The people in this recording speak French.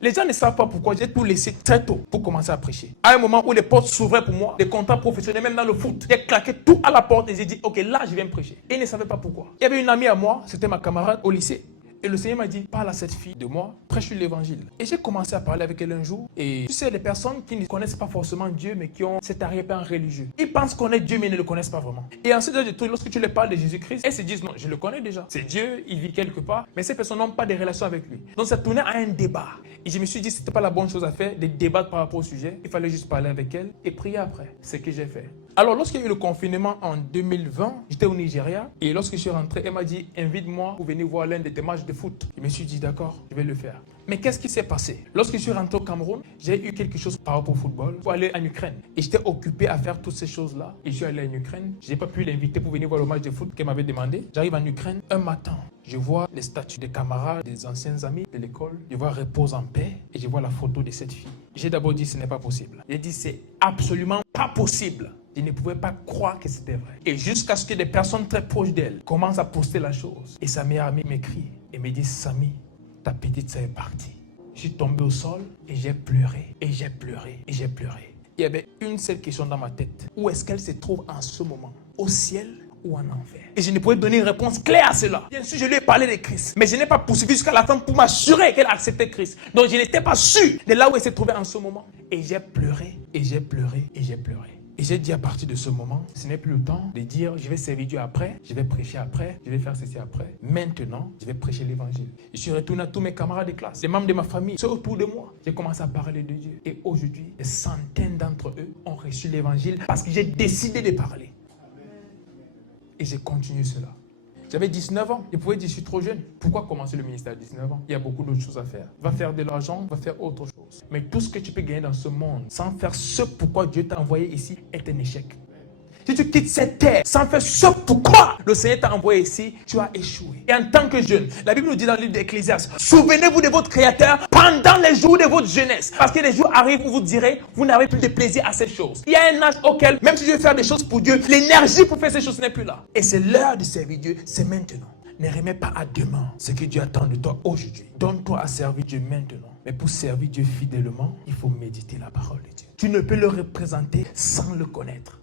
Les gens ne savent pas pourquoi j'ai tout laissé très tôt pour commencer à prêcher. À un moment où les portes s'ouvraient pour moi, les contrats professionnels, même dans le foot, j'ai claqué tout à la porte et j'ai dit, ok, là, je viens prêcher. Et ils ne savaient pas pourquoi. Il y avait une amie à moi, c'était ma camarade au lycée. Et le Seigneur m'a dit, parle à cette fille de moi, prêche l'évangile. Et j'ai commencé à parler avec elle un jour. Et tu sais, les personnes qui ne connaissent pas forcément Dieu, mais qui ont cet arrière-plan religieux, ils pensent connaître Dieu, mais ils ne le connaissent pas vraiment. Et ensuite, lorsque tu leur parles de Jésus-Christ, elles se disent, non, je le connais déjà. C'est Dieu, il vit quelque part, mais ces personnes n'ont pas de relation avec lui. Donc ça tournait à un débat. Et je me suis dit, c'était pas la bonne chose à faire, de débattre par rapport au sujet. Il fallait juste parler avec elle et prier après. C'est ce que j'ai fait. Alors, lorsqu'il y a eu le confinement en 2020, j'étais au Nigeria et lorsque je suis rentré, elle m'a dit, invite-moi pour venir voir l'un de tes matchs de foot. Je me suis dit, d'accord, je vais le faire. Mais qu'est-ce qui s'est passé? Lorsque je suis rentré au Cameroun, j'ai eu quelque chose par rapport au football pour aller en Ukraine. Et j'étais occupé à faire toutes ces choses-là. Et je suis allé en Ukraine. Je n'ai pas pu l'inviter pour venir voir le match de foot qu'elle m'avait demandé. J'arrive en Ukraine un matin. Je vois les statuts des camarades, des anciens amis de l'école. Je vois repose en paix et je vois la photo de cette fille. J'ai d'abord dit, ce n'est pas possible. J'ai dit, c'est absolument pas possible. Je ne pouvais pas croire que c'était vrai. Et jusqu'à ce que des personnes très proches d'elle commencent à poster la chose. Et sa meilleure amie m'écrit et me dit, Samy, ta petite sœur est partie. Je suis tombé au sol et j'ai pleuré, et j'ai pleuré, et j'ai pleuré. Il y avait une seule question dans ma tête. Où est-ce qu'elle se trouve en ce moment? Au ciel ou en enfer? Et je ne pouvais donner une réponse claire à cela. Bien sûr, je lui ai parlé de Christ, mais je n'ai pas poursuivi jusqu'à la fin pour m'assurer qu'elle acceptait Christ. Donc je n'étais pas sûr de là où elle se trouvait en ce moment. Et j'ai pleuré, et j'ai pleuré, et j'ai pleuré. Et j'ai dit à partir de ce moment, ce n'est plus le temps de dire je vais servir Dieu après, je vais prêcher après, je vais faire ceci après. Maintenant, je vais prêcher l'évangile. Je suis retourné à tous mes camarades de classe, les membres de ma famille, ceux autour de moi. J'ai commencé à parler de Dieu. Et aujourd'hui, des centaines d'entre eux ont reçu l'évangile parce que j'ai décidé de parler. Et j'ai continué cela. J'avais 19 ans. Je pouvais dire, je suis trop jeune. Pourquoi commencer le ministère à 19 ans? Il y a beaucoup d'autres choses à faire. Va faire de l'argent, va faire autre chose. Mais tout ce que tu peux gagner dans ce monde, sans faire ce pourquoi Dieu t'a envoyé ici, est un échec. Si tu quittes cette terre sans faire ce pourquoi le Seigneur t'a envoyé ici, tu as échoué. Et en tant que jeune, la Bible nous dit dans le livre d'Ecclésiaste, souvenez-vous de votre Créateur pendant les jours de votre jeunesse. Parce que les jours arrivent où vous direz, vous n'avez plus de plaisir à ces choses. Il y a un âge auquel, même si je veux faire des choses pour Dieu, l'énergie pour faire ces choses n'est plus là. Et c'est l'heure de servir Dieu, c'est maintenant. Ne remets pas à demain ce que Dieu attend de toi aujourd'hui. Donne-toi à servir Dieu maintenant. Mais pour servir Dieu fidèlement, il faut méditer la parole de Dieu. Tu ne peux le représenter sans le connaître.